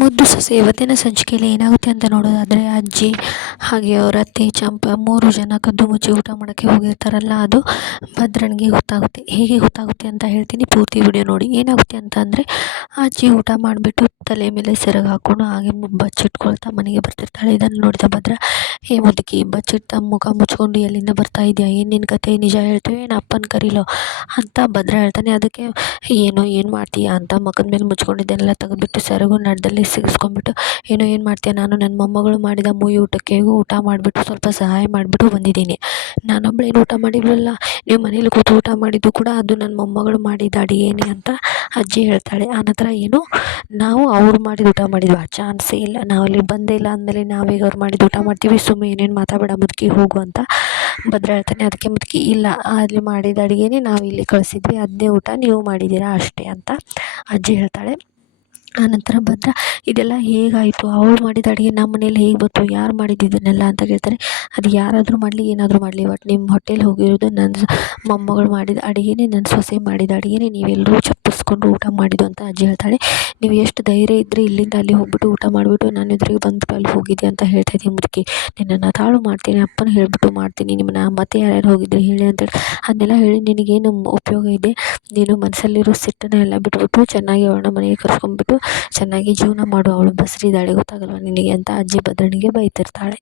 ಮುದ್ದು ಸೊಸೆ ಇವತ್ತಿನ ಸಂಚಿಕೆಯಲ್ಲಿ ಏನಾಗುತ್ತೆ ಅಂತ ನೋಡೋದಾದರೆ ಅಜ್ಜಿ ಹಾಗೆ ಅವರ ಅತ್ತೆ ಚಂಪಾ 3 ಜನ ಕದ್ದು ಮುಚ್ಚಿ ಊಟ ಮಾಡೋಕ್ಕೆ ಹೋಗಿರ್ತಾರಲ್ಲ, ಅದು ಭದ್ರನಿಗೆ ಗೊತ್ತಾಗುತ್ತೆ. ಹೇಗೆ ಗೊತ್ತಾಗುತ್ತೆ ಅಂತ ಹೇಳ್ತೀನಿ, ಪೂರ್ತಿ ವಿಡಿಯೋ ನೋಡಿ. ಏನಾಗುತ್ತೆ ಅಂತ ಅಂದರೆ, ಅಜ್ಜಿ ಊಟ ಮಾಡಿಬಿಟ್ಟು ತಲೆ ಮೇಲೆ ಸೆರಗು ಹಾಕ್ಕೊಂಡು ಹಾಗೆ ಬಚ್ಚಿಟ್ಕೊಳ್ತಾ ಮನೆಗೆ ಬರ್ತಿರ್ತಾಳೆ. ಇದನ್ನು ನೋಡಿದ ಭದ್ರ, ಏ ಮುದುಕಿ, ಬಚ್ಚಿಟ್ಟ ಮುಖ ಮುಚ್ಕೊಂಡು ಎಲ್ಲಿಂದ ಬರ್ತಾ ಇದೆಯಾ, ಏನು ನಿನ್ನ ಕತೆ, ನಿಜ ಹೇಳ್ತೀವಿ ಏನು, ಅಪ್ಪನ ಕರೀಲೋ ಅಂತ ಭದ್ರ ಹೇಳ್ತಾನೆ. ಅದಕ್ಕೆ ಏನು ಮಾಡ್ತೀಯಾ ಅಂತ ಮುಖದ ಮೇಲೆ ಮುಚ್ಕೊಂಡಿದ್ದೆಲ್ಲ ತೆಗೆದುಬಿಟ್ಟು ಸೆರಗು ನಡ್ದಲ್ಲಿ ಸಿಗಿಸ್ಕೊಂಡ್ಬಿಟ್ಟು, ಏನು ಮಾಡ್ತೀಯ, ನಾನು ನನ್ನ ಮೊಮ್ಮಗಳು ಮಾಡಿದ ಮುಯಿ ಊಟಕ್ಕೆ ಊಟ ಮಾಡಿಬಿಟ್ಟು ಸ್ವಲ್ಪ ಸಹಾಯ ಮಾಡಿಬಿಟ್ಟು ಬಂದಿದ್ದೀನಿ. ನಾನೊಬ್ಬಳೇನು ಊಟ ಮಾಡಿಲ್ವಲ್ಲ, ನೀವು ಮನೇಲಿ ಕೂತು ಊಟ ಮಾಡಿದ್ದು ಕೂಡ ಅದು ನನ್ನ ಮೊಮ್ಮಗಳು ಮಾಡಿದ ಅಡಿಗೆನೇ ಅಂತ ಅಜ್ಜಿ ಹೇಳ್ತಾಳೆ. ಆನಂತರ ನಾವು ಅವ್ರು ಮಾಡಿದ ಊಟ ಮಾಡಿದ್ವಿ, ಆ ಚಾನ್ಸೇ ಇಲ್ಲ, ನಾವು ಅಲ್ಲಿ ಬಂದೇ ಇಲ್ಲ ಅಂದಮೇಲೆ ನಾವೀಗ ಅವ್ರು ಮಾಡಿದ ಊಟ ಮಾಡ್ತೀವಿ, ಸುಮ್ಮನೆ ಏನೇನು ಮಾತಾಡಬೇಡ ಮುದುಕಿ, ಹೋಗು ಅಂತ ಭದ್ರ ಹೇಳ್ತಾನೆ. ಅದಕ್ಕೆ ಮುದುಕಿ, ಇಲ್ಲ, ಅಲ್ಲಿ ಮಾಡಿದ ಅಡುಗೆನೇ ನಾವು ಇಲ್ಲಿ ಕಳಿಸಿದ್ವಿ, ಅದನ್ನೇ ಊಟ ನೀವು ಮಾಡಿದ್ದೀರಾ ಅಷ್ಟೇ ಅಂತ ಅಜ್ಜಿ ಹೇಳ್ತಾಳೆ. ಆನಂತರ ಭದ್ರ, ಇದೆಲ್ಲ ಹೇಗಾಯಿತು, ಅವಳು ಮಾಡಿದ ಅಡುಗೆ ನಮ್ಮ ಮನೇಲಿ ಹೇಗೆ ಬಂತು, ಯಾರು ಮಾಡಿದ್ದನ್ನೆಲ್ಲ ಅಂತ ಕೇಳ್ತಾರೆ. ಅದು ಯಾರಾದರೂ ಮಾಡಲಿ ಏನಾದರೂ ಮಾಡಲಿ, ಬಟ್ ನಿಮ್ಮ ಹೊಟ್ಟೆಲಿ ಹೋಗಿರೋದು ನನ್ನ ಮೊಮ್ಮಗಳು ಮಾಡಿದ ಅಡುಗೆನೇ, ನನ್ನ ಸೊಸೆ ಮಾಡಿದ ಅಡುಗೆನೇ ನೀವೆಲ್ಲರೂ ಚಪ್ಪರಿಸ್ಕೊಂಡು ಊಟ ಮಾಡಿದ್ದು ಅಂತ ಅಜ್ಜಿ ಹೇಳ್ತಾಳೆ. ನೀವು ಎಷ್ಟು ಧೈರ್ಯ ಇದ್ದರೆ ಇಲ್ಲಿಂದ ಅಲ್ಲಿ ಹೋಗ್ಬಿಟ್ಟು ಊಟ ಮಾಡಿಬಿಟ್ಟು ನನ್ನ ಎದುರಿಗೆ ಬಂದುಬಿಟ್ಟು ಅಲ್ಲಿ ಹೋಗಿದ್ದೆ ಅಂತ ಹೇಳ್ತಾ ಇದ್ದೀನಿ ಮುದುಕಿ, ನಿನ್ನನ್ನು ತಾಳು ಮಾಡ್ತೀನಿ, ಅಪ್ಪನ ಹೇಳಿಬಿಟ್ಟು ಮಾಡ್ತೀನಿ, ನಿಮ್ಮನ್ನ ಮತ್ತೆ ಯಾರ್ಯಾರು ಹೋಗಿದ್ರೆ ಹೇಳಿ ಅಂತೇಳಿ. ಅದನ್ನೆಲ್ಲ ಹೇಳಿ ನಿನಗೇನು ಉಪಯೋಗ ಇದೆ, ನೀನು ಮನಸ್ಸಲ್ಲಿರೋ ಸಿಟ್ಟನ್ನ ಎಲ್ಲ ಬಿಟ್ಬಿಟ್ಟು ಚೆನ್ನಾಗಿ ಅವಳನ್ನ ಮನೆಗೆ ಕರ್ಸ್ಕೊಂಡ್ಬಿಟ್ಟು ಚೆನ್ನಾಗಿ ಜೀವನ ಮಾಡು, ಅವಳು ಬಸರಿದ್ದಾಳೆ ಗೊತ್ತಾಗಲ್ವ ನಿನಗೆ ಅಂತ ಅಜ್ಜಿ ಭದ್ರನಿಗೆ ಬೈತಿರ್ತಾಳೆ.